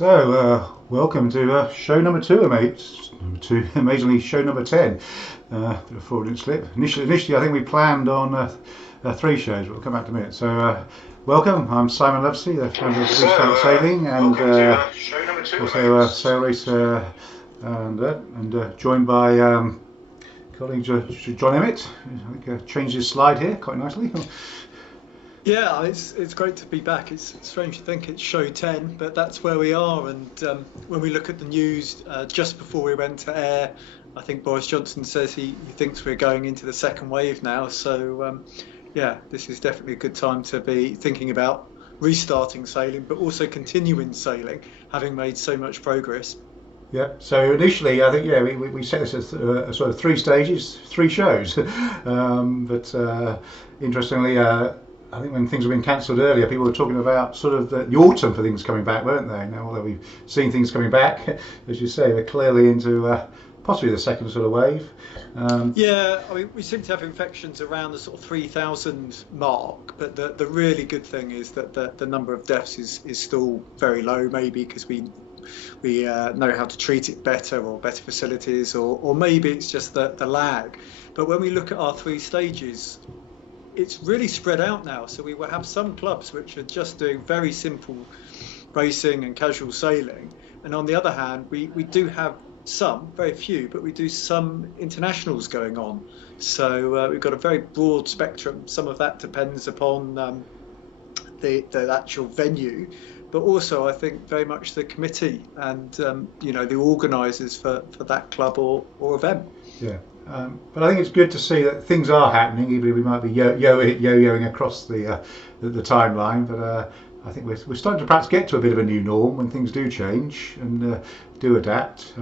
Welcome to show number two, mates. Number two, amazingly, show number 10. Bit of fraudulent slip. Initially, I think we planned on three shows, but we'll come back to a minute. Welcome. I'm Simon Lovesey, the founder of Restart Sailing, and show number two, also Sail Race, and joined by colleague John Emmett. I think changed his slide here quite nicely. Yeah, it's great to be back. It's strange to think it's show 10, but that's where we are. And when we look at the news just before we went to air, I think Boris Johnson says he thinks we're going into the second wave now. So, this is definitely a good time to be thinking about restarting sailing, but also continuing sailing, having made so much progress. Yeah. So initially, I think we set this as sort of three stages, three shows, but interestingly. I think when things have been cancelled earlier, people were talking about sort of the autumn for things coming back, weren't they? Now, although we've seen things coming back, as you say, we're clearly into possibly the second sort of wave. We seem to have infections around the sort of 3,000 mark, but the really good thing is that the number of deaths is still very low, maybe because we know how to treat it better, or better facilities, or maybe it's just the lag. But when we look at our three stages, it's really spread out now. So we will have some clubs which are just doing very simple racing and casual sailing. And on the other hand, we do have some, very few, but we do some internationals going on. So we've got a very broad spectrum. Some of that depends upon the actual venue, but also I think very much the committee and the organisers for that club or event. Yeah. But I think it's good to see that things are happening, even if we might be yo-yoing across the timeline. But I think we're starting to perhaps get to a bit of a new norm when things do change and do adapt.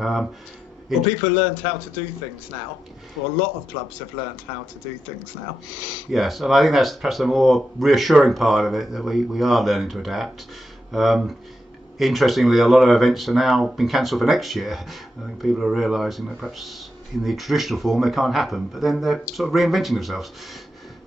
People learned how to do things now, or a lot of clubs have learned how to do things now. Yes, and I think that's perhaps the more reassuring part of it, that we are learning to adapt. Interestingly, a lot of events are now being cancelled for next year. I think people are realising that perhaps in the traditional form they can't happen, but then they're sort of reinventing themselves.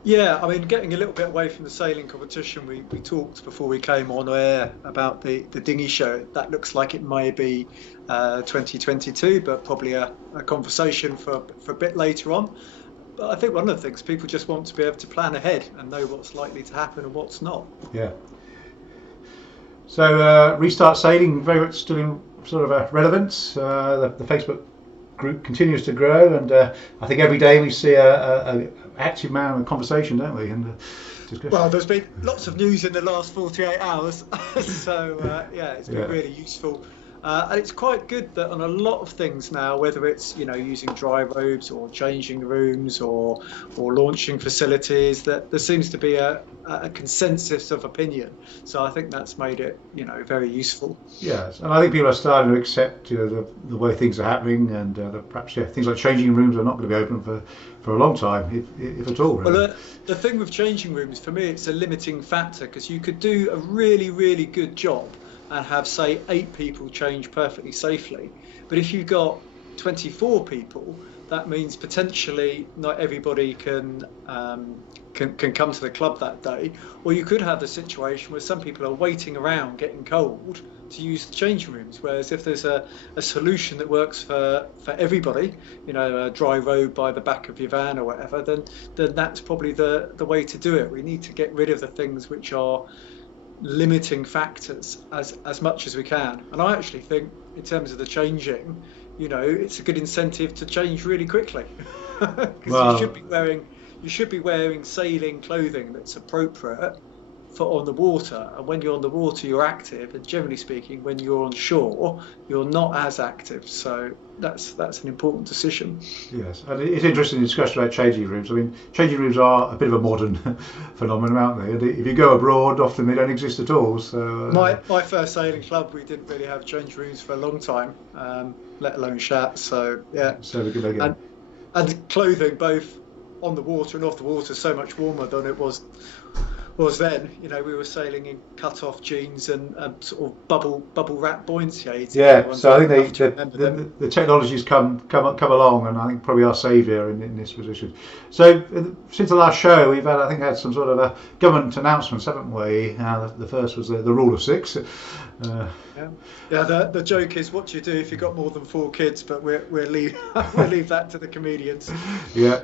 Yeah, I mean, getting a little bit away from the sailing competition, we talked before we came on air about the dinghy show. That looks like it may be 2022, but probably a conversation for a bit later on. But I think one of the things, people just want to be able to plan ahead and know what's likely to happen and what's not. Yeah. So Restart Sailing, very much still in sort of a relevance. The Facebook group continues to grow, and I think every day we see a active man in conversation, don't we? And well, there's been lots of news in the last 48 hours, so it's been really useful. And it's quite good that on a lot of things now, whether it's using dry robes or changing rooms or launching facilities, that there seems to be a consensus of opinion. So I think that's made it very useful. Yes, and I think people are starting to accept the way things are happening, and perhaps things like changing rooms are not going to be open for a long time, if at all. Really. Well, the thing with changing rooms, for me, it's a limiting factor, because you could do a really, really good job and have, say, 8 people change perfectly safely. But if you've got 24 people, that means potentially not everybody can come to the club that day. Or you could have the situation where some people are waiting around getting cold to use the changing rooms. Whereas if there's a solution that works for everybody, a dry robe by the back of your van or whatever, then that's probably the way to do it. We need to get rid of the things which are limiting factors as much as we can. And I actually think, in terms of the changing, it's a good incentive to change really quickly, because you should be wearing sailing clothing that's appropriate for on the water. And when you're on the water, you're active, and generally speaking, when you're on shore, you're not as active. So that's an important decision. Yes, and it's interesting discussion about changing rooms. I mean, changing rooms are a bit of a modern phenomenon, aren't they? And if you go abroad, often they don't exist at all. So my first sailing club, we didn't really have change rooms for a long time, let alone chat. So yeah, so we could make it. And clothing both on the water and off the water so much warmer than it was was then, we were sailing in cut-off jeans and sort of bubble wrap buoyancy aids. If Yeah, anyone's so I old enough think to remember them. the technology's come along, and I think probably our saviour in this position. So since the last show, we've had, I think, some sort of government announcements, haven't we? The first was the rule of six. Yeah. The joke is, what do you do if you've got more than 4 kids? But we'll leave we'll leave that to the comedians. Yeah.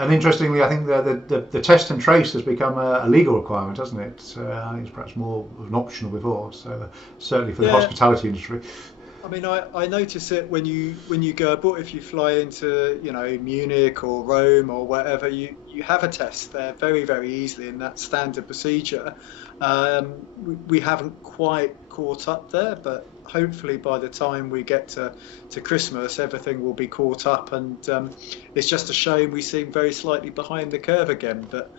And interestingly, I think the test and trace has become a legal requirement, hasn't it? I think it's perhaps more of an optional before. So certainly for the hospitality industry. I mean, I notice it when you go abroad. If you fly into Munich or Rome or wherever, you have a test there very, very easily, and that's standard procedure. We haven't quite caught up there, but hopefully by the time we get to Christmas, everything will be caught up, and it's just a shame we seem very slightly behind the curve again. But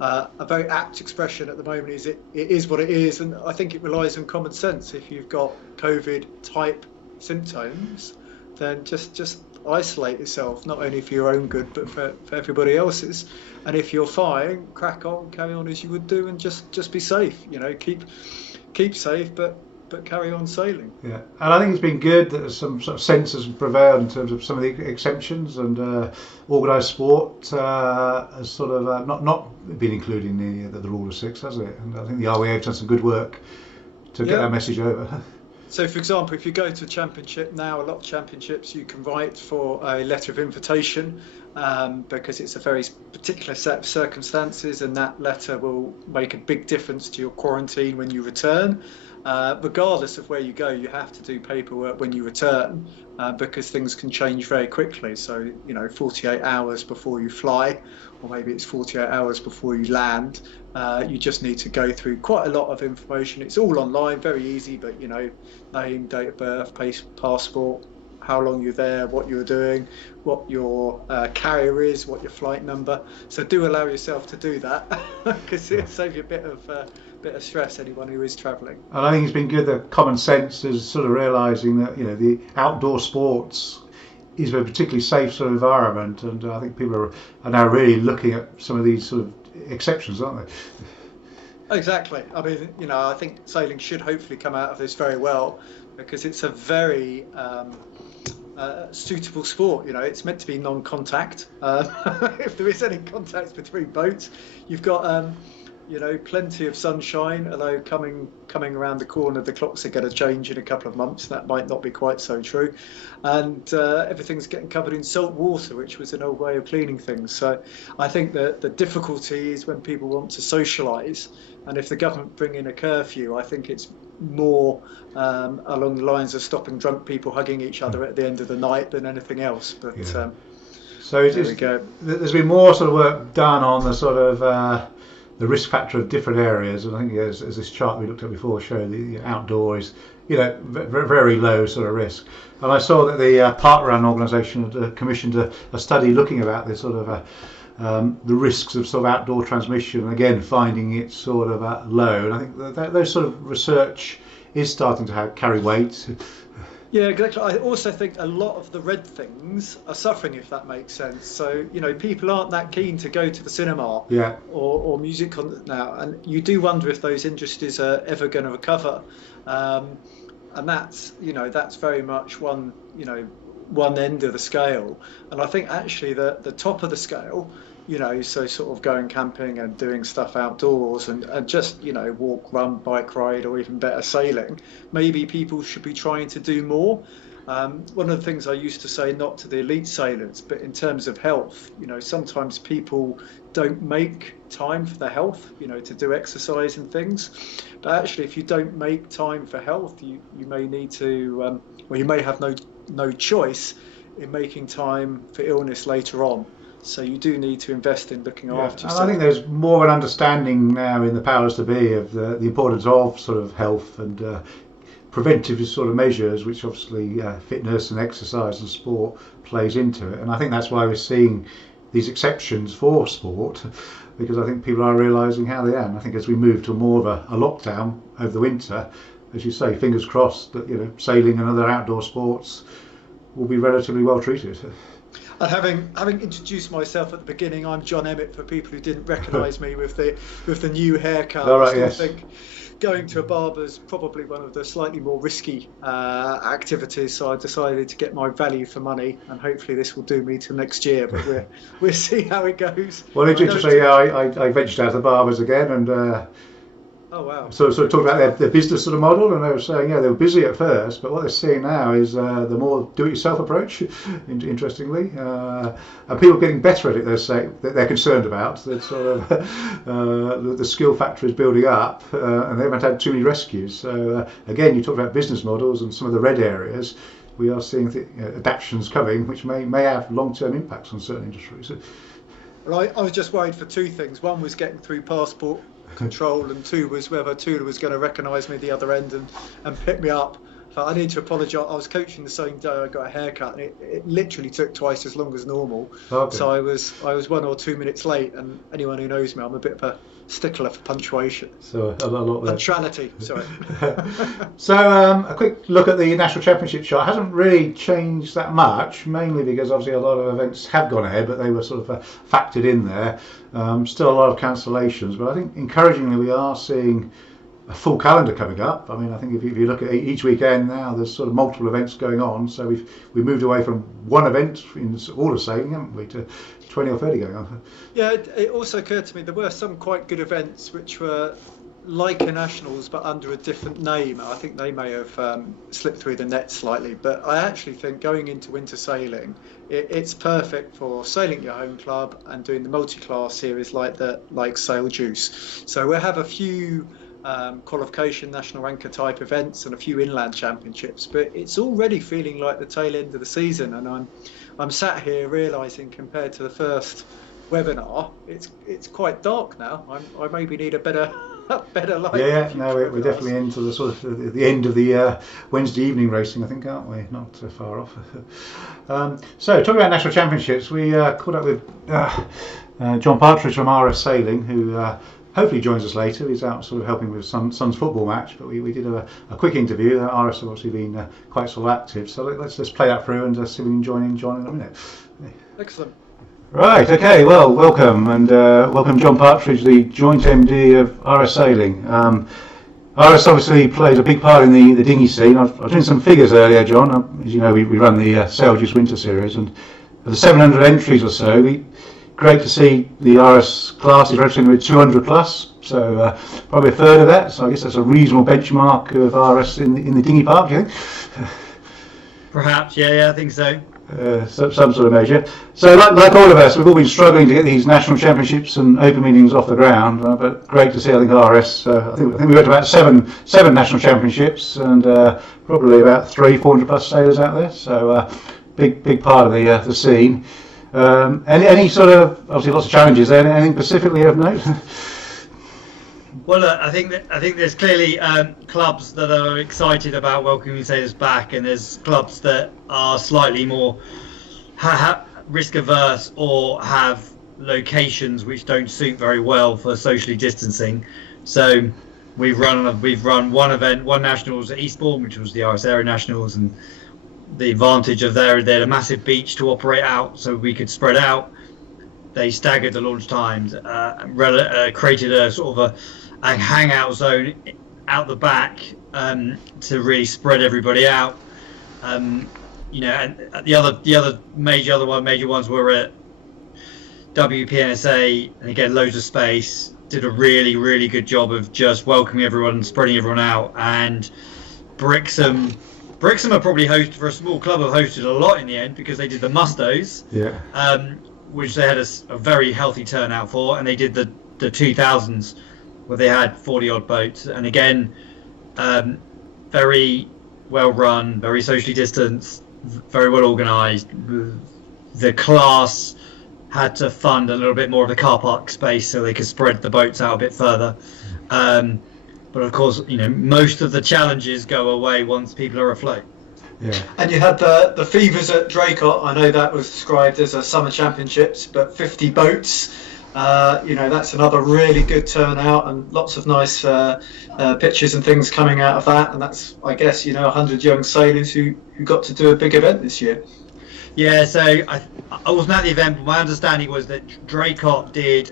a very apt expression at the moment is it is what it is, and I think it relies on common sense. If you've got COVID type symptoms, then just isolate yourself, not only for your own good but for everybody else's. And if you're fine, crack on, carry on as you would do, and just be safe. Keep safe, but carry on sailing. Yeah, and I think it's been good that some sort of sense has prevailed in terms of some of the exemptions, and organised sport has sort of not been included in the rule of six, has it? And I think the RWA have done some good work to get that message over. So, for example, if you go to a championship now, a lot of championships you can write for a letter of invitation because it's a very particular set of circumstances, and that letter will make a big difference to your quarantine when you return. Regardless of where you go, you have to do paperwork when you return because things can change very quickly. So, 48 hours before you fly, or maybe it's 48 hours before you land, you just need to go through quite a lot of information. It's all online, very easy, but name, date of birth, passport, how long you're there, what you're doing, what your carrier is, what your flight number. So do allow yourself to do that because it'll save you a bit of stress, anyone who is travelling. And I think it's been good that common sense is sort of realising that the outdoor sports is a particularly safe sort of environment, and I think people are now really looking at some of these sort of exceptions, aren't they? Exactly. I mean, I think sailing should hopefully come out of this very well because it's a very suitable sport. It's meant to be non-contact. If there is any contact between boats, you've got plenty of sunshine, although coming around the corner, the clocks are going to change in a couple of months. That might not be quite so true. And everything's getting covered in salt water, which was an old way of cleaning things. So I think that the difficulty is when people want to socialise. And if the government bring in a curfew, I think it's more along the lines of stopping drunk people hugging each other at the end of the night than anything else. But so there's been more sort of work done on the sort of the risk factor of different areas, and I think as this chart we looked at before showed, the outdoor is very low sort of risk. And I saw that the Parkrun organisation had commissioned a study looking about this sort of the risks of sort of outdoor transmission, and again finding it sort of low. And I think that those sort of research is starting to carry weight. Yeah, exactly. I also think a lot of the red things are suffering, if that makes sense. So, people aren't that keen to go to the cinema or music concert now. And you do wonder if those industries are ever going to recover. And that's very much one end of the scale. And I think actually the top of the scale, so sort of going camping and doing stuff outdoors and just, walk, run, bike ride, or even better sailing, maybe people should be trying to do more. One of the things I used to say, not to the elite sailors, but in terms of health, sometimes people don't make time for their health, to do exercise and things. But actually, if you don't make time for health, you may need to, you may have no choice in making time for illness later on. So you do need to invest in looking after yourself. And I think there's more of an understanding now in the powers to be of the importance of sort of health and preventive sort of measures, which obviously fitness and exercise and sport plays into it. And I think that's why we're seeing these exceptions for sport, because I think people are realising how they are. And I think as we move to more of a lockdown over the winter, as you say, fingers crossed that sailing and other outdoor sports will be relatively well treated. And having introduced myself at the beginning, I'm John Emmett for people who didn't recognise me with the new haircut. All right, I yes. still think going to a barber's probably one of the slightly more risky activities, so I decided to get my value for money, and hopefully this will do me till next year, but we'll see how it goes. Well, interestingly, I ventured out of the barbers again, and oh wow! So talked about their business sort of model, and they were saying, yeah, they were busy at first, but what they're seeing now is the more do-it-yourself approach. Interestingly, and people getting better at it. They're saying that they're concerned about that sort of the skill factor is building up, and they haven't had too many rescues. So again, you talked about business models and some of the red areas. We are seeing adaptations coming, which may have long-term impacts on certain industries. Well, I was just worried for two things. One was getting through passport control, and two was whether Tula was going to recognise me at the other end and pick me up. So I need to apologise. I was coaching the same day I got a haircut, and it literally took twice as long as normal. Okay. So I was 1 or 2 minutes late, and anyone who knows me, I'm a bit of a stickler for punctuation. So a lot there. Punctuality, sorry. So a quick look at the National Championship chart. Hasn't really changed that much, mainly because obviously a lot of events have gone ahead, but they were sort of factored in there. Still a lot of cancellations, but I think encouragingly we are seeing a full calendar coming up. I mean, I think if you look at each weekend now, there's sort of multiple events going on. So we've moved away from one event in all of sailing, haven't we, to 20 or 30 going on. Yeah, it also occurred to me there were some quite good events which were like a Nationals but under a different name. I think they may have slipped through the net slightly, but I actually think going into winter sailing, it's perfect for sailing your home club and doing the multi-class series like Sail Juice. So we'll have a few qualification national ranker type events and a few inland championships, but it's already feeling like the tail end of the season, and I'm sat here realising compared to the first webinar, it's quite dark now. I maybe need a better light. Yeah, no, we're definitely into the sort of the end of the Wednesday evening racing, I think, aren't we? Not so far off. So talking about national championships, we caught up with John Partridge from RS Sailing, who hopefully joins us later. He's out sort of helping with Sun's football match, but we did a quick interview. RS have obviously been quite sort of active, so let's just play that through and see if we can join in John in a minute. Excellent. Right, okay, well, welcome, and welcome John Partridge, the joint MD of RS Sailing. RS obviously plays a big part in the dinghy scene. I've doing some figures earlier, John. As you know, we run the Sail Juice Winter Series, and of the 700 entries or so, great to see the RS class is registering with 200 plus, so probably a third of that, so I guess that's a reasonable benchmark of RS in the dinghy park, do you think? Perhaps, yeah, I think so. Some sort of measure. So like all of us, we've all been struggling to get these national championships and open meetings off the ground, but great to see. I think RS, I think we got about seven national championships and probably about 400 plus sailors out there, so big part of the scene. Any sort of, obviously lots of challenges there, anything specifically of note? Well, I think there's clearly clubs that are excited about welcoming sailors back, and there's clubs that are slightly more risk averse or have locations which don't suit very well for socially distancing. So we've run one event, one nationals at Eastbourne, which was the RS Area Nationals, and the advantage of there is they had a massive beach to operate out, so we could spread out. They staggered the launch times, created a sort of a hangout zone out the back to really spread everybody out. And the other major ones were at WPNSA, and again loads of space. Did a really good job of just welcoming everyone and spreading everyone out. And Brixham are probably for a small club have hosted a lot in the end because they did the Mustos, which they had a very healthy turnout for, and they did the 2000s where they had 40 odd boats, and again very well run, very socially distanced, very well organised. The class had to fund a little bit more of the car park space so they could spread the boats out a bit further. But of course, most of the challenges go away once people are afloat. Yeah. And you had the Fevers at Draycott. I know that was described as a summer championships, but 50 boats. That's another really good turnout and lots of nice pictures and things coming out of that. And that's, I guess, 100 young sailors who got to do a big event this year. Yeah, so I wasn't at the event, but my understanding was that Draycott did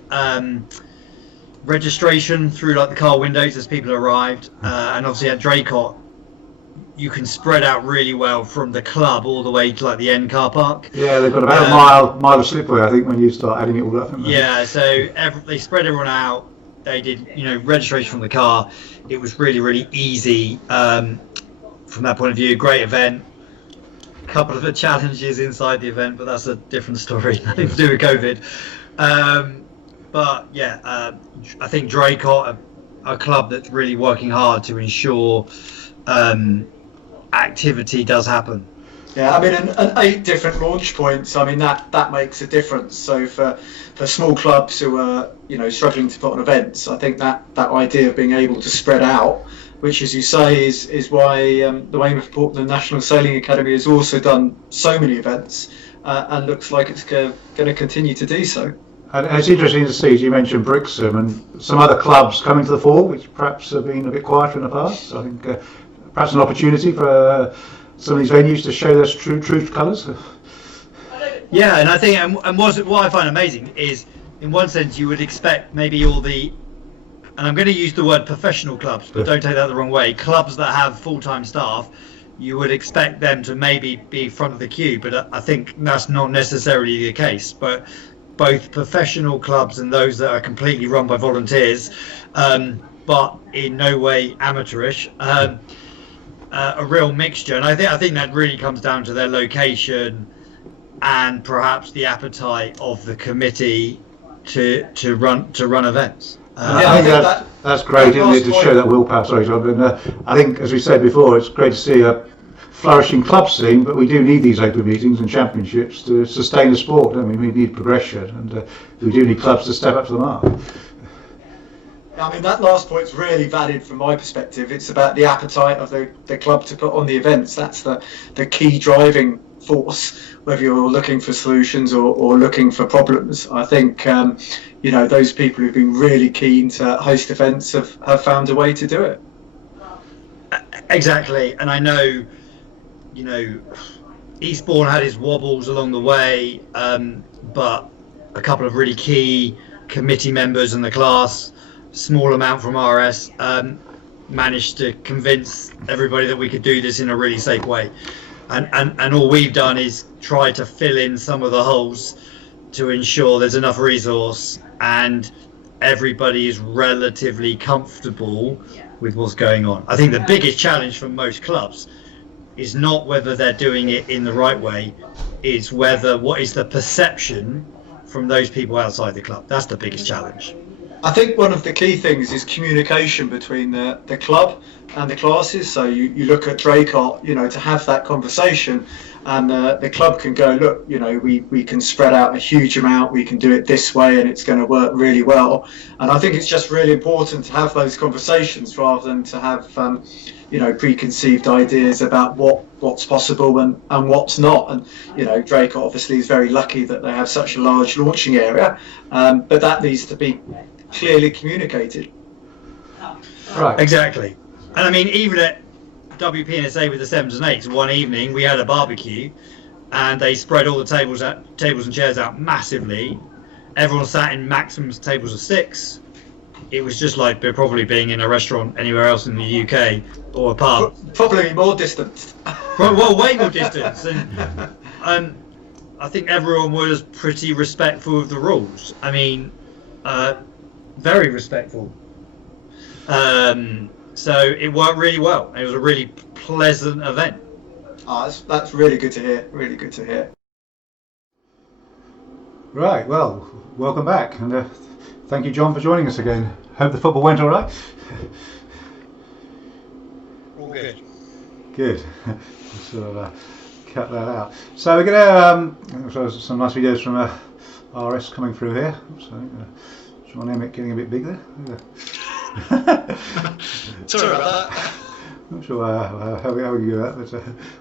registration through like the car windows as people arrived, and obviously at Draycott you can spread out really well from the club all the way to like the end car park. Yeah, they've got about a mile of slipway, I think, when you start adding it all up. Yeah, so they spread everyone out. They did, registration from the car. It was really, really easy from that point of view. Great event. A couple of the challenges inside the event, but that's a different story. Nothing to do with COVID. But yeah, I think Draycott, a club that's really working hard to ensure activity does happen. Yeah, I mean, and 8 different launch points. I mean, that makes a difference. So for small clubs who are struggling to put on events, I think that idea of being able to spread out, which, as you say, is why the Weymouth Portland National Sailing Academy has also done so many events, and looks like it's going to continue to do so. And it's interesting to see, as you mentioned, Brixham and some other clubs coming to the fore, which perhaps have been a bit quieter in the past. I think perhaps an opportunity for some of these venues to show their true colours. Yeah, and I think, and what I find amazing is, in one sense, you would expect maybe all the, and I'm going to use the word professional clubs, but don't take that the wrong way, clubs that have full-time staff, you would expect them to maybe be front of the queue, but I think that's not necessarily the case. But both professional clubs and those that are completely run by volunteers, but in no way amateurish, a real mixture. And I think that really comes down to their location and perhaps the appetite of the committee to run events. I think that's great, isn't it, to show that willpower. Sorry, John. And, I think, as we said before, it's great to see a flourishing club scene, but we do need these open meetings and championships to sustain the sport, don't we? We need progression, and we do need clubs to step up to the mark. I mean, that last point's really valid from my perspective. It's about the appetite of the club to put on the events. That's the key driving force, whether you're looking for solutions or looking for problems. I think, those people who've been really keen to host events have found a way to do it. Exactly. And I know, Eastbourne had his wobbles along the way, but a couple of really key committee members in the class, small amount from RS, managed to convince everybody that we could do this in a really safe way. And all we've done is try to fill in some of the holes to ensure there's enough resource and everybody is relatively comfortable with what's going on. I think the biggest challenge for most clubs is not whether they're doing it in the right way, it's what is the perception from those people outside the club. That's the biggest challenge. I think one of the key things is communication between the club and the classes. So you look at Draycott, to have that conversation, and the club can go, look, we can spread out a huge amount, we can do it this way, and it's going to work really well. And I think it's just really important to have those conversations rather than to have preconceived ideas about what's possible and what's not. And Draycott obviously is very lucky that they have such a large launching area, but that needs to be clearly communicated. Right. Exactly. And I mean, even at WPNSA with the 7s and 8s, one evening we had a barbecue and they spread all the tables and chairs out massively. Everyone sat in maximum tables of 6. It was just like probably being in a restaurant anywhere else in the UK or a pub. Probably more distance. Well, way more distance. And I think everyone was pretty respectful of the rules. I mean, very respectful. So it worked really well. It was a really pleasant event. That's really good to hear. Really good to hear. Right, well, welcome back, and thank you, John, for joining us again. Hope the football went all right. All good. Good. Sort of cut that out. So we're going to some nice videos from RS coming through here. So John Emmett getting a bit big there. Sorry about that. Not sure how we do that, but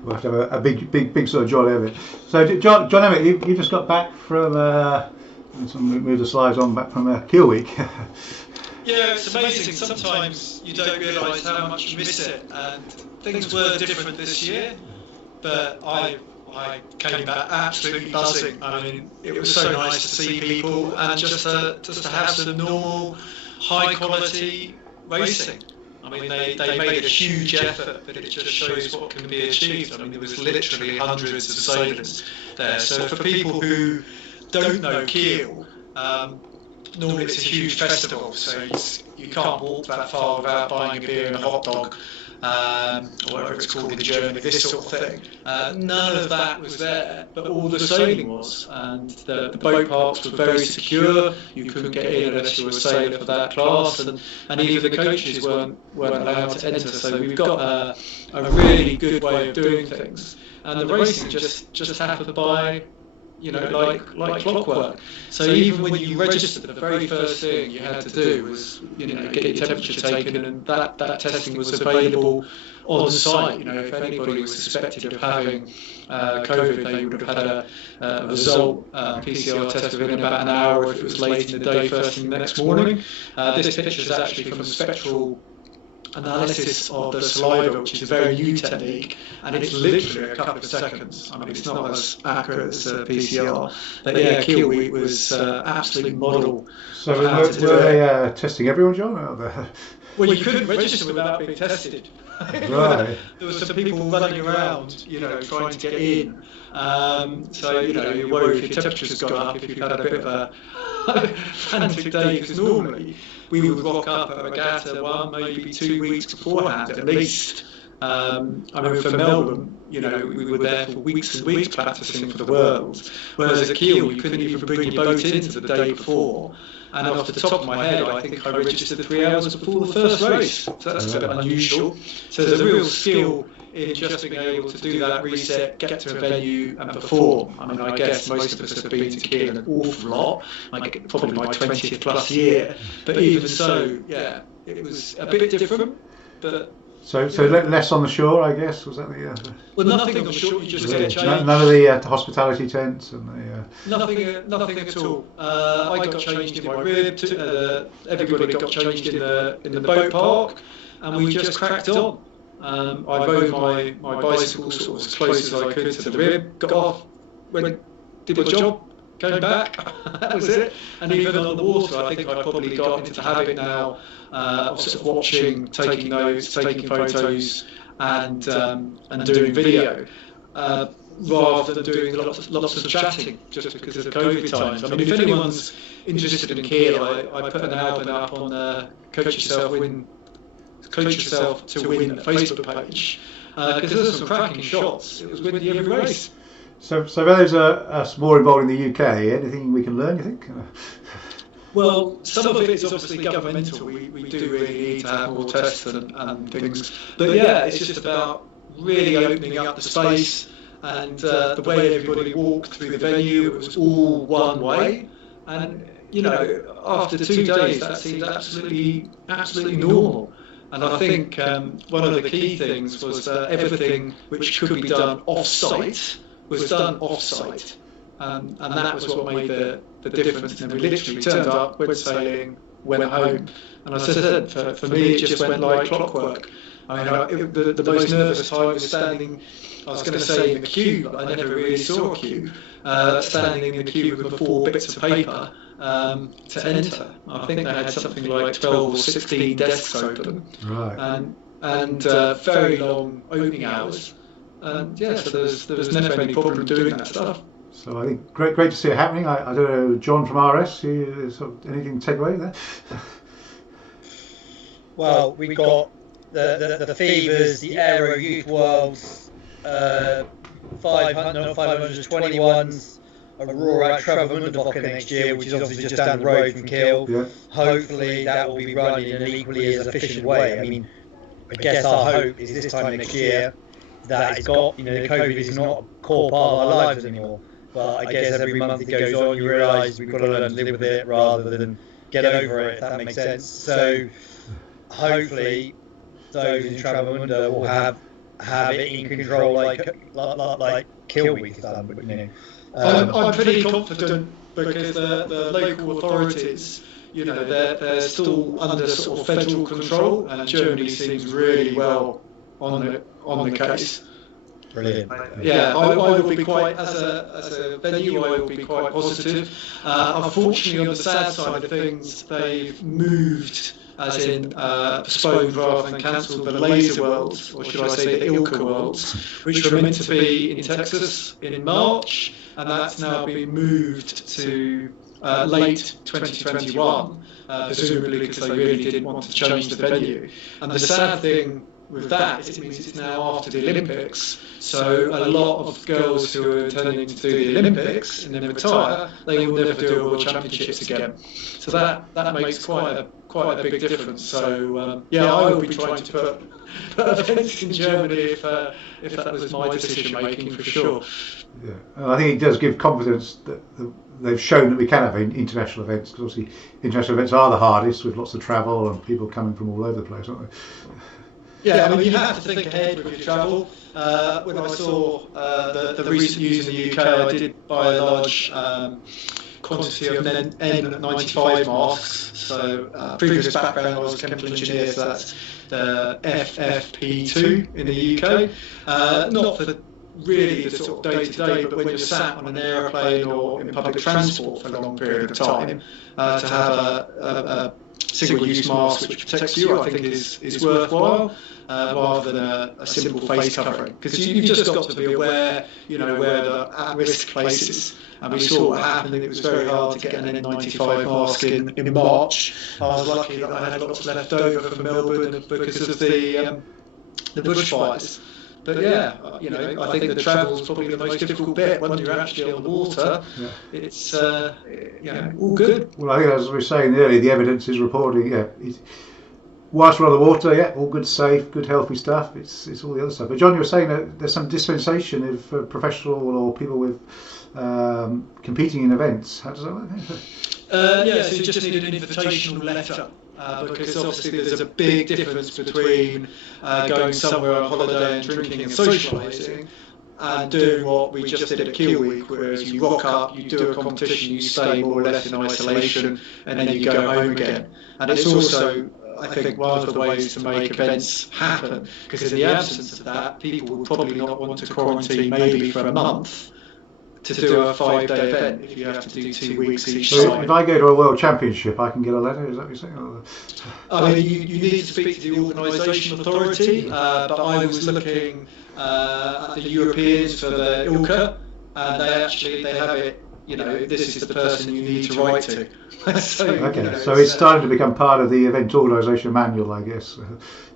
we'll have to have a big sort of John Emmett. So John Emmett, you just got back from, move the slides on, back from Kiel Week. Yeah, it's amazing. Sometimes you don't realise how much you miss it, and things were different this year, but I I came back absolutely buzzing. I mean, it was so nice to see people and just to have some normal, high quality racing. I mean, they made a huge effort, but it just shows what can be achieved. I mean, there was literally hundreds of sailors there. So for people who don't know Kiel, normally it's a huge festival, so you can't walk that far without buying a beer and a hot dog, or whatever it's called in Germany, this sort of thing. None of that was there, but all the sailing was, and the boat parks were very secure. You couldn't get in unless you were a sailor for that class, and even the coaches weren't allowed to enter. So we've got a really good way of doing things, and the racing just happened by, like clockwork. So even when you registered, the very first thing you had to do was, get your temperature taken, and that testing was available on site. If anybody was suspected of having COVID, they would have had a result, PCR test within about an hour if it was late in the day, first thing the next morning. This picture is actually from a spectral analysis of the saliva, which is a very new technique, and it's literally a couple of seconds. I mean, it's not as accurate as PCR. But yeah, Kiel Week was absolute model. So were they testing everyone, John? Well, you couldn't register without being tested. Right. There were some people running around, trying to get in. So, you're worried if your temperature's gone up, if you've had a bit of a frantic day, because normally we would rock up at Regatta 1, maybe 2 weeks beforehand at least. I mean, for Melbourne, we were there for weeks and weeks practicing for the World, whereas at Kiel you couldn't even bring your boat into the day before. And off the top of my head, I think I registered 3 hours before the first race. So that's a bit unusual. So there's a real skill in just being able to do that reset, get to a venue and perform. I mean, I guess most of us have been to Kiel an awful lot, like probably my 20th plus year. But even so, yeah, it was a bit different. But So less on the shore, I guess, was that the? Well, nothing on the shore. You just get changed. None of the hospitality tents and the. Nothing at all. I got changed in my rib. Everybody got changed in the boat park, and we just cracked on. I rode my bicycle sort of as close as I could to the rib. Got off, did my job, came back. That was it. And even on the water, I think I probably got into the habit now of sort of watching, taking notes, taking photos, and doing video, rather than doing lots of chatting, just because of COVID times. I mean, if anyone's interested in Kiel, I put an album up on Coach Yourself to Win Facebook page, because there's some cracking shots. It was winning every race. So for those us more involved in the UK, anything we can learn, you think? Well, some of it is obviously governmental. We do really need to have more tests and things. But yeah, it's just about really opening up the space, and the way everybody walked through the venue, it was all one way. And, after 2 days, that seemed absolutely normal. And I think one of the key things was that everything which could be done off-site was done off-site. And that was what made the difference. And we literally turned up, went sailing, went home. And as I said, for me, it just went like clockwork. I mean, the most nervous time was standing, I was going to say in the queue, but I never really saw a queue, standing in the queue with my 4 bits of paper to enter. I think they had something like 12 or 16 desks open. Right. And very long opening hours. And yeah, so there was never any problem doing that stuff. So I think great to see it happening. I don't know, John from RS, anything to take away there? Well, we got the Fevers, the Aero Youth Worlds, 521s, Aurora Travemünde next year, which is obviously just down the road from Kiel. Yeah. Hopefully that will be run in an equally as efficient way. I mean, I guess our hope is this time next year that it's got, COVID is not a core part of our lives anymore. But I guess every month it goes on, you realise we've got to learn to live with it rather than get over it, if that makes sense. So hopefully those in Travemünde will have it in control like Kiel Week has done. I'm pretty confident because the local authorities, they're still under sort of federal control, and Germany seems really well on the case. Brilliant. I will be quite, as a venue, I will be quite positive. Unfortunately, on the sad side of things, they've moved, as in postponed rather than cancelled, the Laser Worlds, or should I say the ILCA Worlds, which were meant to be in Texas in March, and that's now been moved to late 2021, presumably because they really didn't want to change the venue. And the sad thing with that is it means it's now after the Olympics, so a lot of girls who are intending to do the Olympics and then retire, they will never do a World Championships again. So that makes quite a big difference. So I will be trying to put events in Germany if that was my decision making, for sure. Yeah, and I think it does give confidence that they've shown that we can have international events, because obviously international events are the hardest, with lots of travel and people coming from all over the place, aren't they? Yeah, I mean, you have to think ahead with your travel. When I saw the recent news in the UK, I did buy a large quantity of N95 masks. So previous background, I was a chemical engineer, so that's the FFP2 in the UK. Not for really the sort of day-to-day, but when you're sat on an aeroplane or in public transport for a long period of time, to have a single-use mask which protects you, I think is worthwhile, rather than a simple face covering. Because you've just got to be aware, where the at-risk places. And we saw what happened. It was very hard to get an N95 mask in March. I was lucky that I had lots left over from Melbourne because of the bushfires. But I think the travel is probably the most difficult bit. When you're actually on the water, it's all good. Well, I think as we were saying earlier, the evidence is reporting. Whilst we're on the water, all good, safe, good, healthy stuff. It's all the other stuff. But John, you were saying that there's some dispensation of professional or people with competing in events. How does that work? So you just need an invitational letter. Because obviously there's a big difference between going somewhere on holiday and drinking and socialising and doing what we just did at Kiel Week, whereas you rock up, you do a competition, you stay more or less in isolation, and then you go home again. And it's also, I think, one of the ways to make events happen, because in the absence of that, people will probably not want to quarantine maybe for a month to do a 5-day event if you have to do 2 weeks each time. If I go to a World Championship, I can get a letter, is that what you're saying? I mean, you need to speak to the organisation authority, but I was looking at the Europeans for the ILCA, and they have it, this is the person you need to write to. So it's starting to become part of the event organisation manual, I guess.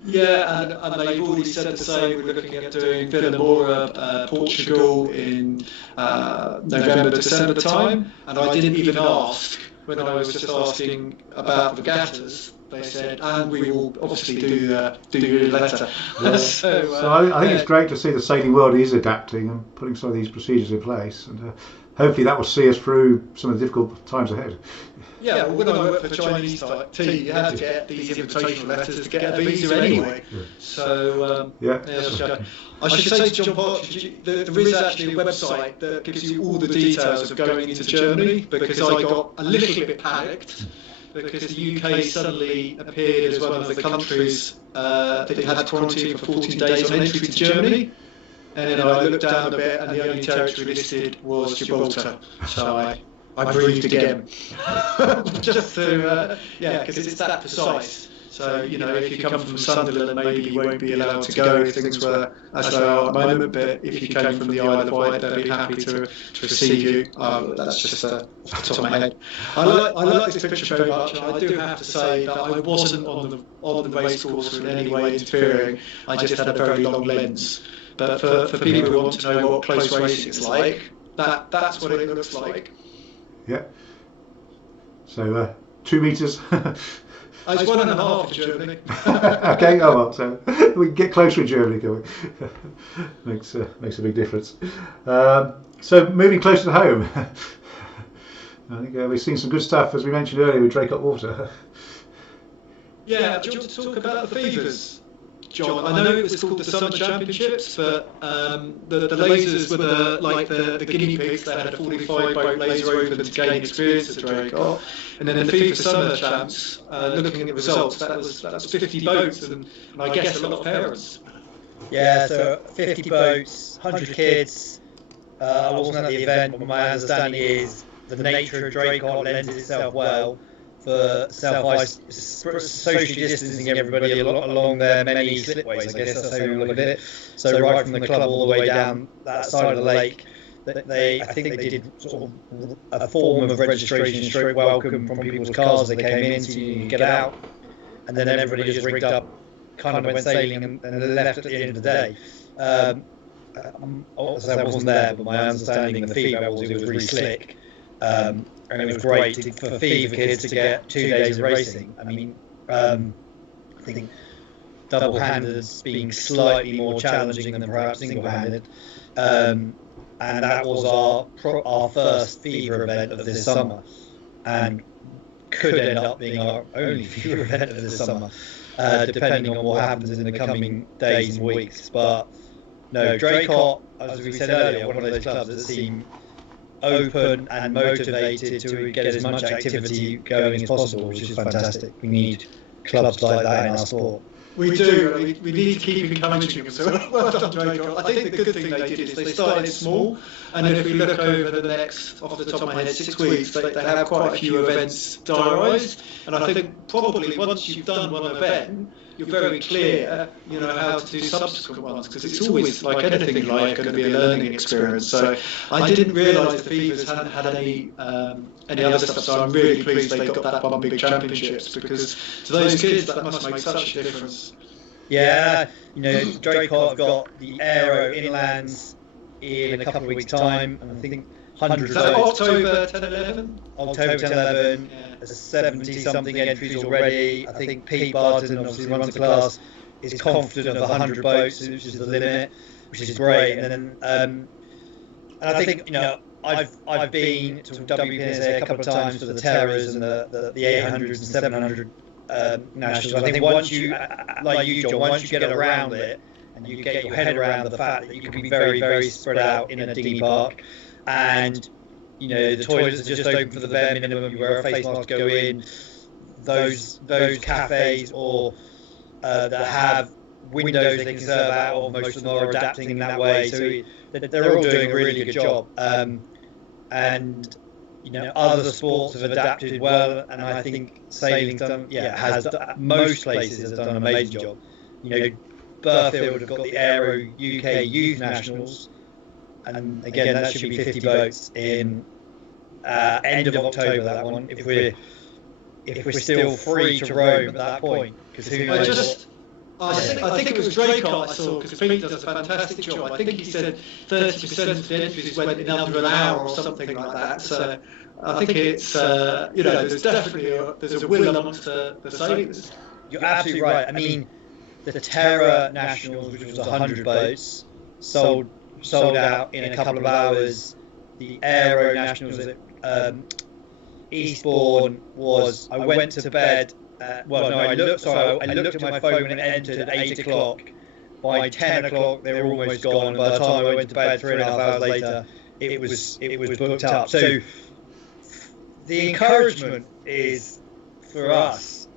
Yeah, and they've already said the same. We're looking at doing Vila Moura, Portugal in November, December time. And I didn't even ask when I was just asking about regattas. They said, and we will obviously do your letter. Yeah. So I think it's great to see the sailing world is adapting and putting some of these procedures in place. And hopefully that will see us through some of the difficult times ahead. Yeah, well, when I worked for Chinese tea, you had to get these invitational letters to get a visa anyway. Yeah. So, I should say to John Partridge, there is actually a website that gives you all the details of going into Germany, because I got a little bit panicked because the UK suddenly appeared as one of the countries that had quarantine for 14 days on entry to Germany. And then I looked down a bit, and the only territory listed was Gibraltar. So I breathed again, just to because it's that precise. So if you come from Sunderland, maybe you won't be allowed to go if things were as they are at the moment. But if you came from the Isle of Wight, they'd be happy to receive you. That's just off the top of my head. I like this picture very much, and I do have to say that I wasn't on the race course in any way interfering. I just had a very long lens. But for people who want to know what close racing is like, that's what it looks like. Yeah. So 2 meters. It's 1.5 in Germany. Okay, so we can get closer in Germany, can we? makes a big difference. So moving closer to home, I think we've seen some good stuff, as we mentioned earlier, with Draycott Water. Yeah, do you want to talk about the Fevers, John? I know it was called the Summer Championships, but the lasers were the guinea pigs. They had a 45 boat laser open to gain experience at Draycott, and then the FIFA Summer Champs. Looking at the results, that was 50 boats, and I guess a lot of parents. Yeah, so 50 boats, 100 kids. I wasn't at the event, but my understanding is the nature of Draycott lends itself well for socially distancing everybody along their many slipways. I guess that's how you look at it. So right from the club all the way down that side of the lake, I think they did sort of a form of registration stroke welcome from people's cars as they came in, so you could get out, and then everybody just rigged up, kind of went sailing, and then left at the end of the day. I wasn't there, but my understanding of the feedback was it was really slick, and it was great for Fever kids to get 2 days of racing. I mean, I think double-handed being slightly more challenging than perhaps single-handed, and that was our first Fever event of this summer, and could end up being our only Fever event of this summer, depending on what happens in the coming days and weeks. But no, Draycott, as we said earlier, one of those clubs that seem open and motivated to get as much activity going as possible, which is fantastic. We need clubs like that in our sport. We do. We need to keep encouraging them. So well done, Draycott. I think the good thing they did is they started small, and if we look over the next, off the top of my head, 6 weeks, they have quite a few events diarised, and I think probably once you've done one event, you're very clear, how to do subsequent ones, because it's always, like anything, like going to be a learning experience. So I didn't realise the Fevers hadn't had any other stuff, so I'm really pleased they got that one big championships, because to those kids that must make such a difference. Yeah, Draycott have got the Aero Inlands in a couple of weeks' time, and I think 100 boats. October 10-11? October 10-11, there's 70-something entries already. I think Pete Barton, obviously runs the class, is confident of 100 boats, which is the limit, which is great. And then, and I think, I've been to WPSA a couple of times for the Terrors and the 800s and 700 nationals. I think once you, like you, John, once you get around it and you get your head around the fact that you can be very, very spread out in a dinghy park, and the toilets are just open for the bare minimum, you wear a face mask to go in, those cafes or that have windows they can serve out of, most of them are adapting in that way, so they're all doing a really good job, and other sports have adapted well, and I think sailing's most places have done an amazing job. Burfield have got the Aero UK Youth Nationals, and again that should be 50 boats in end of October, that one, if we're still free to roam at that point, because who knows. I think it was Draycott I saw, because Pete does a fantastic job. I think he said 30% of the entries went in under an hour or something like that. So I think it's there's definitely there's a will amongst the sailors. You're absolutely right. I mean, the Terra Nationals, which was 100 boats, sold out in a couple of hours. The Aero Nationals at Eastbourne was, I went to bed. I looked at my phone when it entered at 8 o'clock. By 10 o'clock, they were almost gone. By the time I went to bed 3.5 hours later, it was booked up. So the encouragement is for us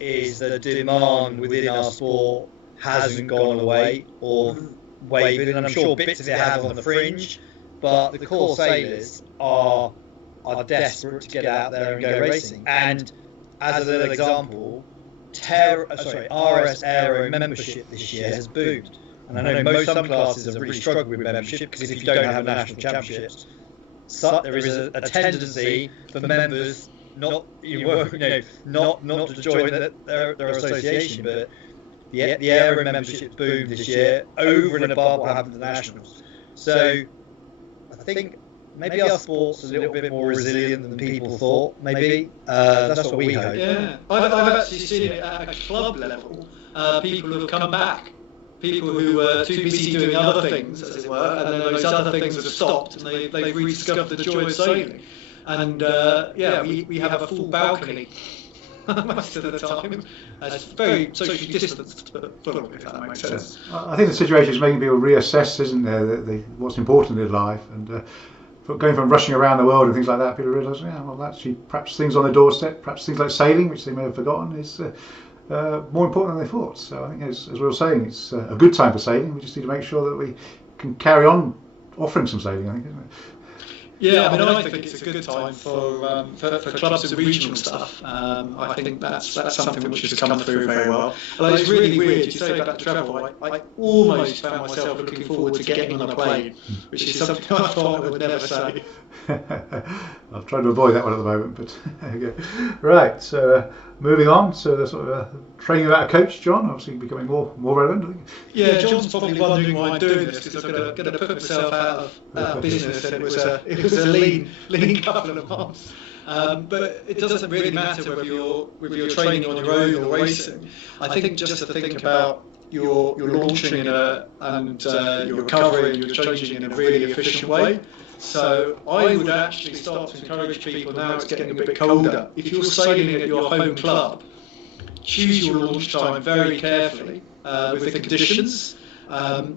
is that the demand within our sport hasn't gone away or wavered, and I'm sure bits of it have on the fringe, but the core sailors are desperate to get out there and go racing. And as a little example, RS Aero membership this year has boomed. And I know some classes have really struggled with membership, because if you don't have national championships, there is a tendency for members not to join their association. But the Aero membership boomed this year over and above what happened to the nationals. So I think maybe our sport's a little bit more resilient than people thought. Maybe that's what we hope. Yeah, I've actually seen it at a club level. People have come back. People who were too busy doing other things, as it were, and then those other things have stopped, and they've rediscovered the joy of sailing. And we have a full balcony most of the time. It's very socially distanced, but full, if that makes sense. I think the situation is making people reassess, isn't there, what's important in life, and going from rushing around the world and things like that, people realise, actually, perhaps things on the doorstep, perhaps things like sailing, which they may have forgotten, is more important than they thought. So I think, as we were saying, it's a good time for sailing. We just need to make sure that we can carry on offering some sailing, I think, isn't it? Yeah, I mean, I think it's a good time for clubs and regional stuff. I think that's something which has come through very well. Although it's really weird, you say about the travel, I almost found myself looking forward to getting on a plane, which is something I thought I would never say. I've tried to avoid that one at the moment, but there you go. Right, so moving on, so the sort of training about a coach, John, obviously becoming more relevant, I think. Yeah, John's probably wondering why I'm doing this, because I'm going to put myself out of business, and it was a lean couple of months. But it doesn't really matter whether you're training on your own or racing. I think just to think about your launching and your recovery and your changing in a really efficient way. So I would actually start to encourage people, now it's getting a bit colder, if you're sailing at your home club, choose your launch time very carefully with the conditions.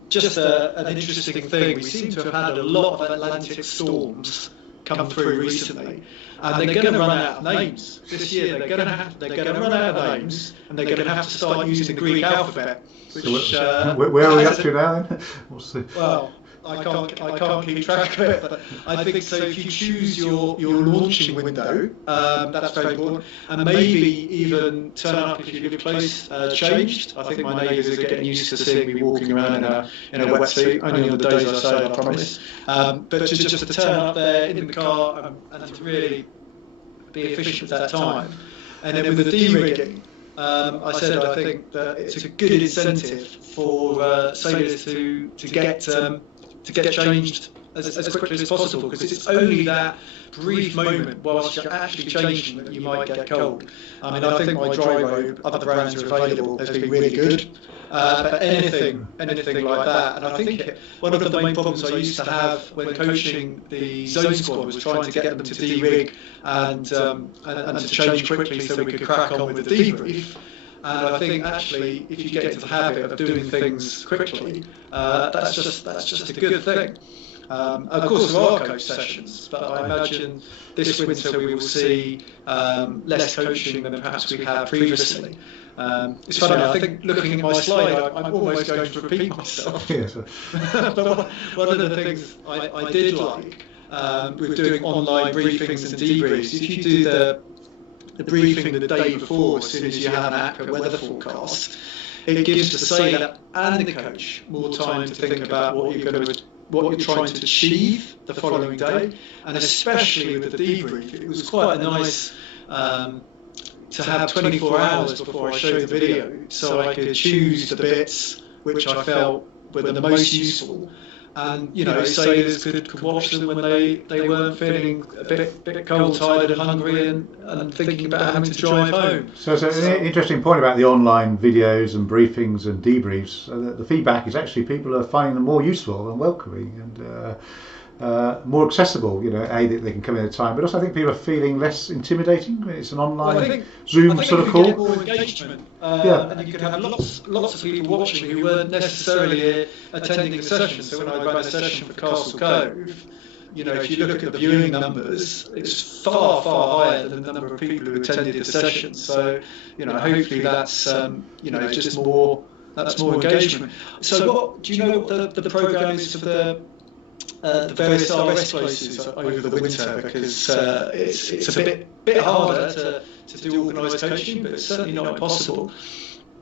Just an interesting thing, we seem to have had a lot of Atlantic storms come through recently, and they're going to run out of names this year. They're going to run out of names, and they're going to have to start using the Greek alphabet. Which, so where are we up to now then? Well, I can't keep track of it, but I think so. If you choose your launching window, that's very important, and maybe even turn up if your place changed. I think my neighbours are getting used to seeing me walking around in a wetsuit, only on the days I sail, I promise. But just to turn up there in the car and to really be efficient at that time, and then with the de-rigging. I said I think that it's a good incentive for sailors to get changed as quickly as possible, because it's only that brief moment whilst you're actually changing that you might get cold. I mean, I think my dry robe, other brands are available, has been really good. But anything like that, and I think one of the main problems I used to have when coaching the zone squad was trying to get them to de-rig and to change quickly so we could crack on with the debrief. And I think actually, if you get into the habit of doing things quickly, that's just a good thing. Of course, there are coach sessions, but I imagine this winter we will see less coaching than perhaps we had previously. It's funny, I think looking at my slide, I'm almost going to repeat myself. But one of the things I did like with doing online briefings and debriefs, if you do the briefing the day before, as soon as you have an accurate weather forecast, it gives the sailor and the coach more time to think about what you're trying to achieve the following day, and especially with the debrief, it was quite nice to have 24 hours before I showed the video, so I could choose the bits which I felt were the most useful. And sailors could watch them when they weren't feeling a bit cold, tired, and hungry, and thinking about having to drive home. So an interesting point about the online videos and briefings and debriefs. The feedback is actually people are finding them more useful and welcoming and more accessible. That they can come in at a time, but also I think people are feeling less intimidating. It's an online Zoom sort of call. Get more engagement, and you can have lots of people watching who weren't necessarily attending the session. So when I ran a session for Castle Cove, if you look at the viewing numbers, it's far higher than the number of people who attended the session. So hopefully that's just more engagement. So what do you know what the program is for the various RS places over the winter, because it's a bit harder to do organised coaching, but it's certainly not impossible.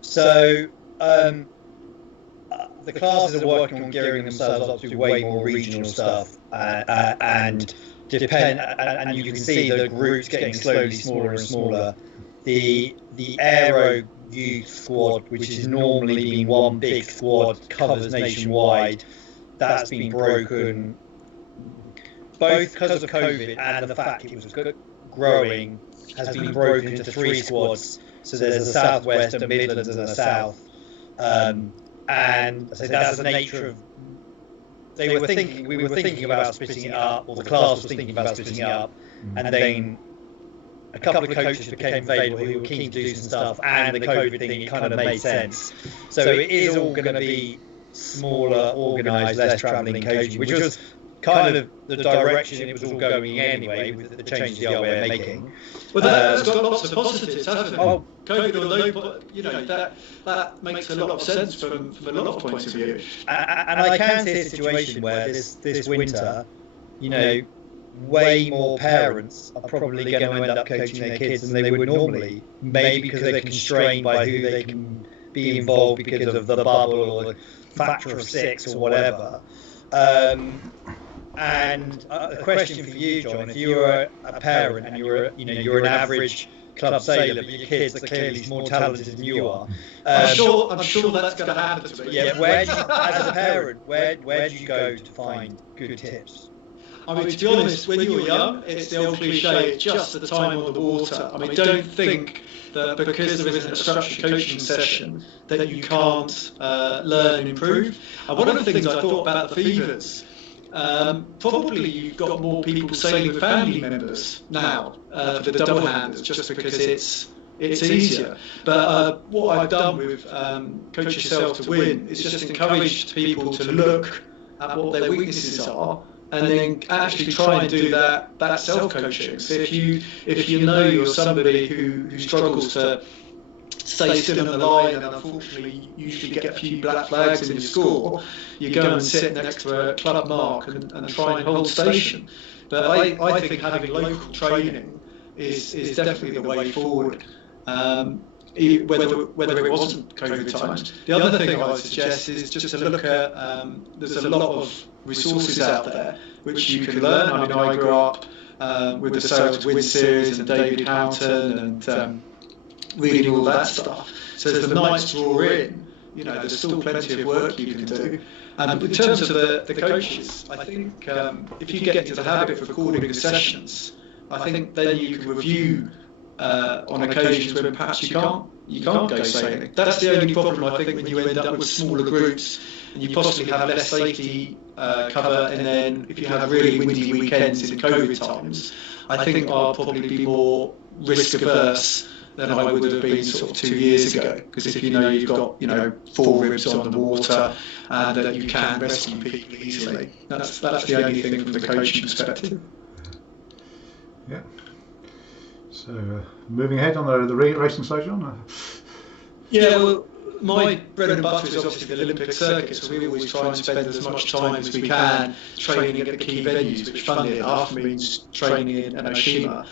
So the classes are working on gearing themselves up to way more regional stuff, and you can see the groups getting slowly smaller and smaller. The Aero Youth Squad, which has normally been one big squad, covers nationwide. That's been broken both because of COVID and the fact it was growing, has been broken into 3 squads. So there's a Southwest, a Midlands, and a South. And so that's the nature of. We were thinking about splitting it up, or the class was thinking about splitting it up, and then a couple of coaches became available who were keen to do some stuff, and the COVID thing, it kind of made sense. So it is all going to be smaller, organised, less travelling coaching, which was kind of the direction it was all going anyway, with the changes the RWA are making. Well, that's got lots of positives, hasn't it? Oh, COVID, although that makes a lot of sense from a lot of points of view. and I can see a situation where this winter, you know, way more parents are probably going to end up coaching their kids than they would normally, maybe because they're constrained by who they can be involved because of the bubble or the factor of 6 or whatever. And a question for you, John: if you were a parent and you're an average club sailor, but your kids are clearly more talented than you are, I'm sure that's going to happen to me. yeah, as a parent, where do you go to find good tips? I mean, to be honest, when you're young, it's the old cliche, it's just the time on the water. I mean, don't think that because there isn't a structured coaching session that you can't learn and improve. And one of the things I thought about the Fevers, probably you've got more people sailing with family members now for the double-handers, just because it's easier. But what I've done with Coach Yourself to Win is just encouraged people to look at what their weaknesses are, and then actually try and do that self-coaching. So if you know you're somebody who struggles to stay still on the line, and unfortunately usually get a few black flags in your score, you go and sit next to a club mark and try and hold station. But I think having local training is definitely the way forward. Whether it wasn't COVID times. The other thing I would suggest is just to look at, there's a lot of resources out there which you can learn. I mean, I grew up with the Sail to Win series and David Houghton and reading all that stuff. So as the nights draw in, there's still plenty of work you can do. And in terms of the coaches, I think if you get into the habit of recording the sessions, I think then you can review on occasions when perhaps you can't go sailing. That's the only problem, I think, when you end up with smaller groups and you possibly have less safety cover, and then if you have really windy weekends in COVID times, I think I'll probably be more risk averse than I would have been sort of 2 years ago, because if you've got 4 ribs on the water and that you can rescue people easily, that's the only thing from the coaching perspective. Yeah. So moving ahead on the racing side, John. Yeah, well, my bread and butter is obviously the Olympic circuit, so we always try and spend as much time as we can training at the key venues, which funnily enough means training in Enoshima,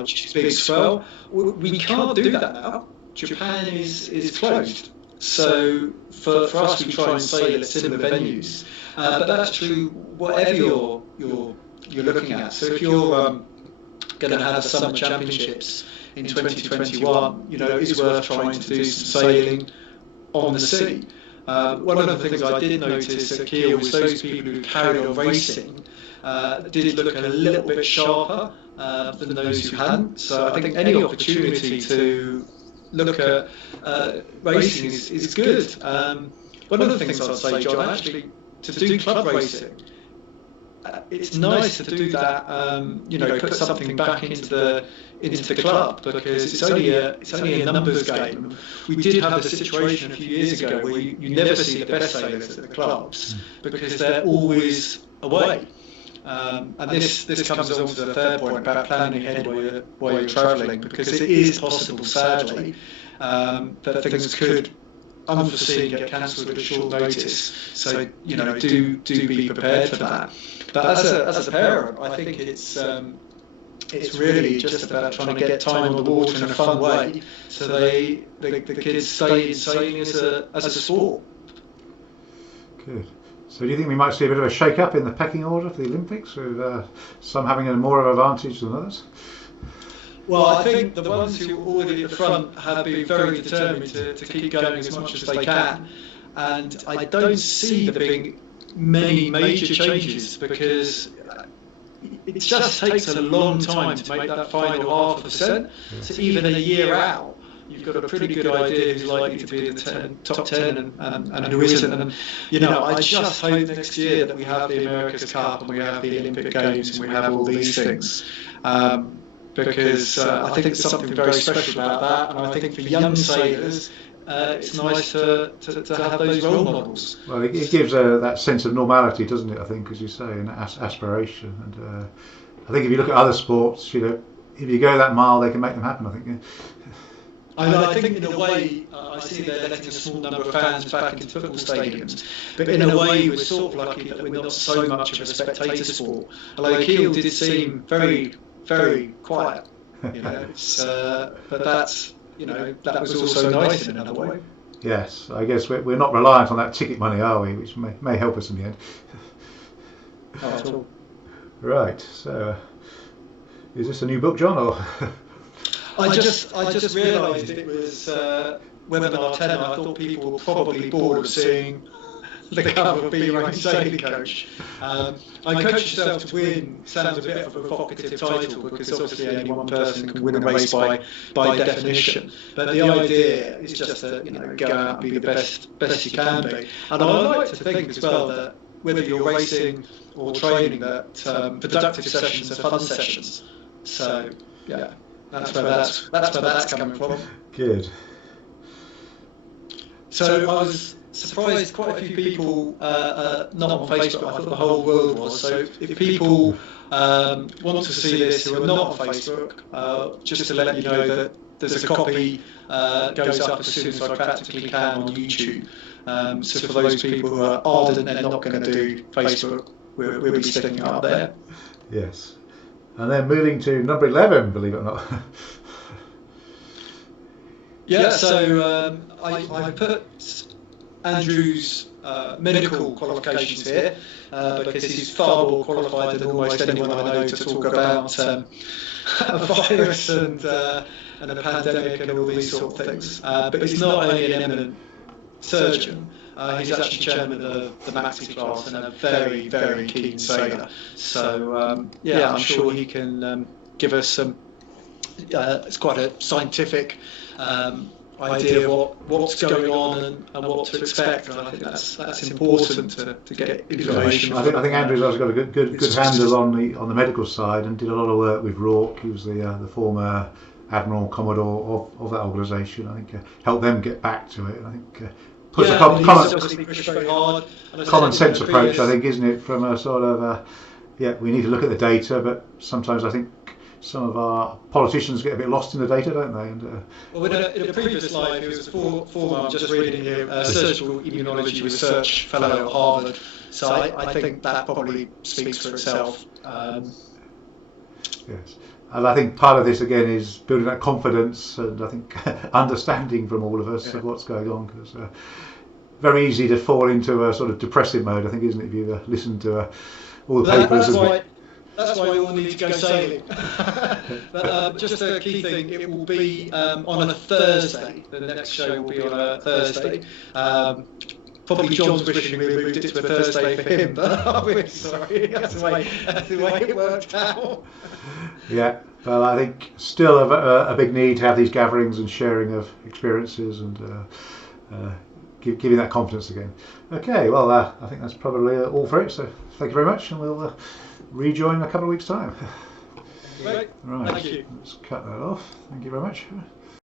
which is big swell. We can't do that now. Japan is closed. So for us, we try and sail at similar venues. But that's true whatever you're looking at. So if you're going to have the summer championships in 2021, it is worth trying to do some sailing on the sea. One of the things I did notice at Kiel was those people who carried on racing did look a little bit sharper than those who hadn't. So I think any opportunity to look at racing is good. One of the things I'd say, John, actually, to do club racing, it's nice to do that. Put something back into the club, because it's only a numbers game. We did have the situation a few years ago where you never see the best sailors at the clubs because they're always away. And this comes on to the third point about planning ahead while you're travelling, because it is possible, sadly, that things could unforeseen get cancelled at short notice. So do be prepared for that. But as a parent, I think it's really just about trying to get time on the water in a fun way, so the kids stay in sailing as a sport. Good. So do you think we might see a bit of a shake-up in the pecking order for the Olympics, with some having more of an advantage than others? Well, I think the ones who are already at the front have been very determined to keep going as much as they can, and I don't see there being many major changes, because it just takes a long time to make that final 0.5%. So even a year out, you've got a pretty good idea who's likely to be in the top 10 and who isn't. And I just hope next year that we have the America's Cup and we have the Olympic Games and we have all these things. Because I think there's something very special about that, and I think for young sailors, it's nice to have those role models. Well, it gives that sense of normality, doesn't it? I think, as you say, and aspiration. And I think if you look at other sports, you know, if you go that mile, they can make them happen. I think. Yeah. I think in a way, I see they're letting a small number of fans back into football stadiums, but in a way we're sort of lucky that we're not so much of a spectator sport. Although Kiel did seem very, very quiet, you know. But that's, you know, that was also nice in another way. Yes, I guess we're not reliant on that ticket money, are we? Which may help us in the end. Not at all. Right. So, is this a new book, John, or? I just realised it was webinar 10. I thought people were probably bored of seeing the cover of Be Your Own Sailing Coach. I Coach Yourself to Win sounds a bit of a provocative title because obviously only one person can win a race by definition. But the idea is just to, you know, go out and be the best you can be. And I like to think as well that whether you're racing or training, that productive sessions are fun sessions. So yeah. That's where that's coming from. Good. So I was surprised quite a few people not on Facebook. I thought the whole world was. So if people want to see this who are not on Facebook, just to let you know that there's a copy goes up as soon as I practically can on YouTube. So for those people who are ardent and not going to do Facebook, we'll be sticking it up there. Yes. And then moving to number 11, believe it or not. Yeah, so I put Andrew's medical qualifications here because he's far more qualified than almost anyone I know to talk about a virus and a pandemic and all these sort of things. But he's not only an eminent surgeon, he's actually chairman of the Maxi class and a very, very keen sailor. So yeah, I'm sure he can give us some. It's quite a scientific idea of what's going on and what to expect. And I think that's important to get information. I think Andrew's also got a good handle on the medical side and did a lot of work with Rourke. He was the former Admiral Commodore of that organisation. I think helped them get back to it. I think. Puts a common sense approach, I think, isn't it? From a sort of, we need to look at the data, but sometimes I think some of our politicians get a bit lost in the data, don't they? And, well, in a previous life, he was a former, I'm just reading here, surgical immunology research fellow at Harvard. So I think that probably speaks for itself. Yes. And I think part of this again is building that confidence and I think understanding from all of us of what's going on, because very easy to fall into a sort of depressive mode, I think, isn't it, if you listen to all the papers. That's why we all need to go sailing. But just a key thing, it will be on a Thursday. The next show will be on a Thursday. Probably John's wishing we moved it to a Thursday for him, but we're sorry. That's the way it worked out. Yeah, well, I think still a big need to have these gatherings and sharing of experiences and giving that confidence again. Okay, well, I think that's probably all for it. So thank you very much, and we'll rejoin in a couple of weeks' time. Great. Right, thank you. Let's cut that off. Thank you very much.